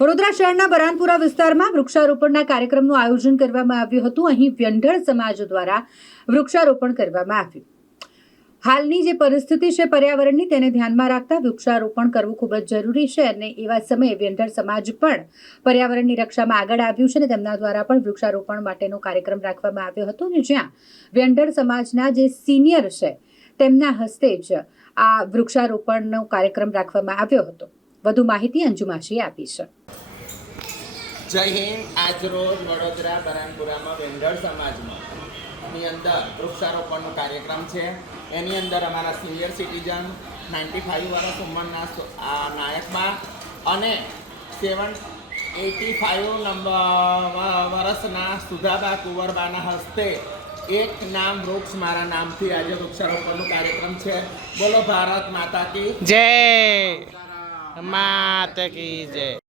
વડોદરા શહેરના બરાનપુરા વિસ્તારમાં વૃક્ષારોપણના કાર્યક્રમનું આયોજન કરવામાં આવ્યું હતું. અહીં વ્યંઢળ સમાજ દ્વારા વૃક્ષારોપણ કરવામાં આવ્યું. હાલની જે પરિસ્થિતિ છે પર્યાવરણની, તેને ધ્યાનમાં રાખતા વૃક્ષારોપણ કરવું ખૂબ જ જરૂરી છે અને એવા સમયે વ્યંઢળ સમાજ પણ પર્યાવરણની રક્ષામાં આગળ આવ્યું છે અને તેમના દ્વારા પણ વૃક્ષારોપણ માટેનો કાર્યક્રમ રાખવામાં આવ્યો હતો અને જ્યાં વ્યંઢળ સમાજના જે સિનિયર છે, તેમના હસ્તે જ આ વૃક્ષારોપણનો કાર્યક્રમ રાખવામાં આવ્યો હતો. વધુ માહિતી અંજુમાશીએ આપી છે. જય હિન્દ. આજરોજ વડોદરા બરાનપુરામાં વેન્ડર સમાજમાં ની અંદર વૃક્ષારોપણનો કાર્યક્રમ છે. એની અંદર અમારા સિનિયર સિટીઝન નાઇન્ટી ફાઇવ વર્ષ નાયકમાં અને સેવન એટી ફાઇવ નંબર વર્ષના સુધાબા કુંવરબાના હસ્તે એક નામ વૃક્ષ મારા નામથી આજે વૃક્ષારોપણનો કાર્યક્રમ છે. બોલો ભારત માતા કી. જય. માતા કી જય